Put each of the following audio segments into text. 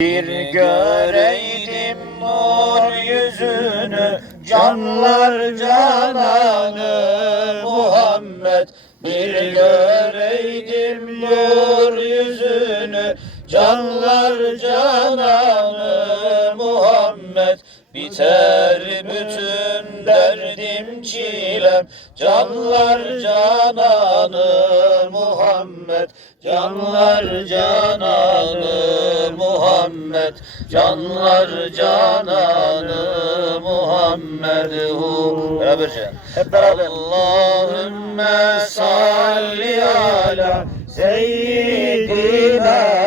Bir göreydim nur yüzünü Canlar cananı Muhammed. Bir göreydim nur yüzünü Canlar cananı Muhammed. Biter bütün derdim çilem Canlar cananı Muhammed Canlar cananı Muhammed. Canlar cananı Muhammed. Hu. Beraberce Hep beraber. Allahümme salli ala Seyyidina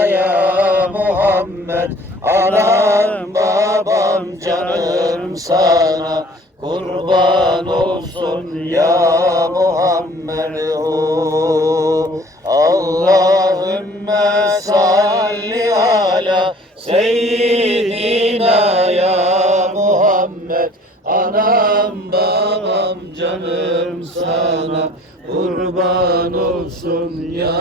ya Muhammed. Anam babam canım sana Kurban olsun ya Muhammed. Hu babam canım sana Kurban olsun ya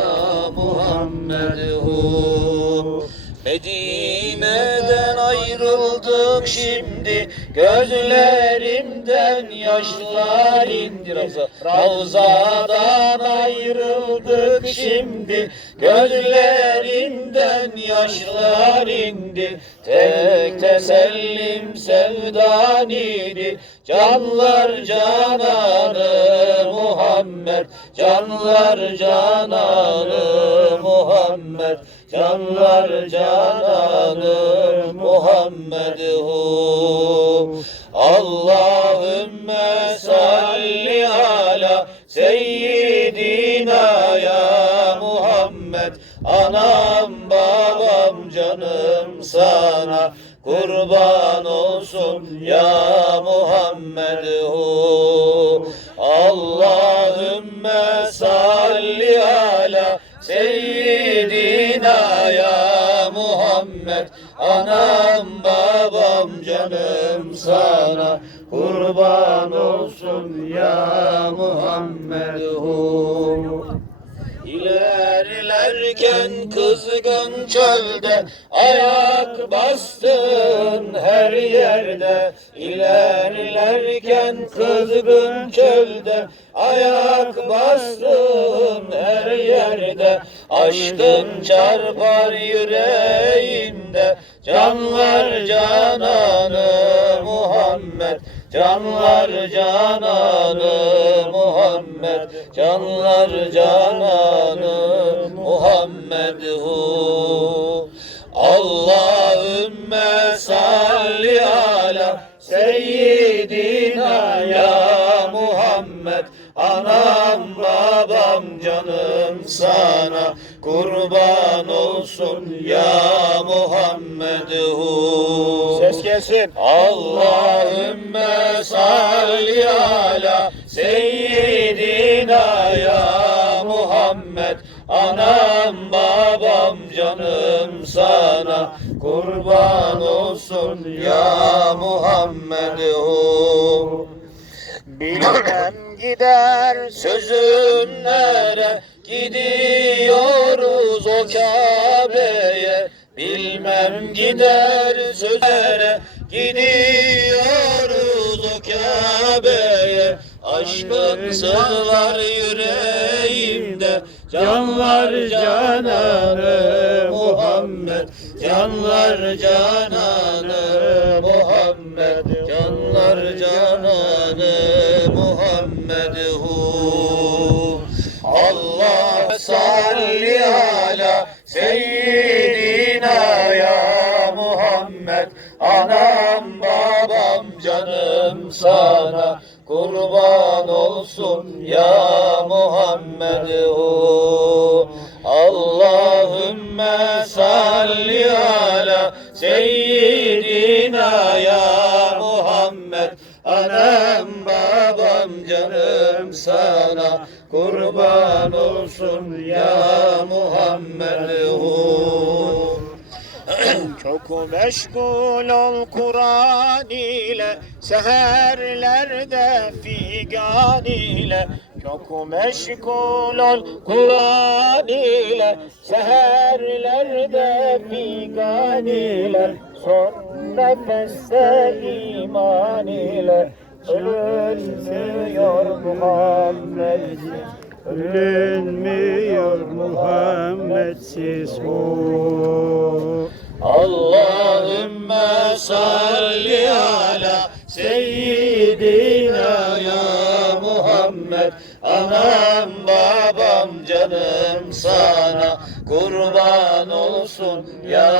Muhammed hu Medine'den ayrıldık şimdi Gözlerimden yaşlar indi Ravza. Ravzadan ayrıldık şimdi Gözlerimden yaşlar indi Tek tesellim sevdan idi Canlar cananı Muhammed. Canlar cananı Muhammed. Canlar cananı Muhammed. Hu. Allahümme kurban olsun ya Muhammed hu. Allahümme salli ala seyyidina ya Muhammed. Anam babam canım sana kurban olsun ya Muhammed hu İlerlerken kızgın çölde ayak bastın her yerde. İlerlerken kızgın çölde ayak bastın her yerde. Aşkın çarpar yüreğinde canlar cananı Muhammed. Canlar cananı Muhammed Canlar cananı Muhammed hu Allahümme salli ala seyyidina ya Muhammed. Anam babam canım sana kurban olsun ya Muhammed hu Ses gelsin. Allahümme salli ala seyyidina ya Muhammed Anam babam canım sana kurban olsun ya Muhammed. Hu Bilmem gider Sözün nere gidiyoruz o Kabe'ye. Bilmem gider sözlere gidiyoruz o Kabe'ye. Aşkın sığlar yüreğimde Canlar cananı Muhammed. Canlar cananı Muhammed. Canlar cananı Muhammed. Hu. Allah salli ala seyyidina ya Muhammed. Anam babam canım sana. Kurban olsun ya Muhammed. Hu Anam babam canım sana. Kurban olsun ya Muhammed. Hu Çok meşgul ol Kur'an ile Seherlerde figan ile. Çok meşgul ol Kur'an ile Seherlerde figan ile. Son nefeste iman ile Ölünmüyor Muhammed Ölünmüyor Muhammedsiz o. Allahümme salli ala seyyidina ya Muhammed Anam babam canım sana kurban olsun ya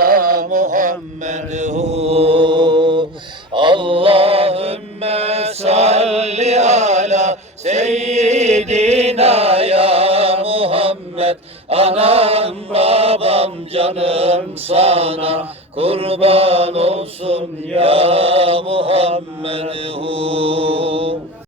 Muhammed hu. Muhammed Anam babam canım sana kurban olsun ya Muhammed hu.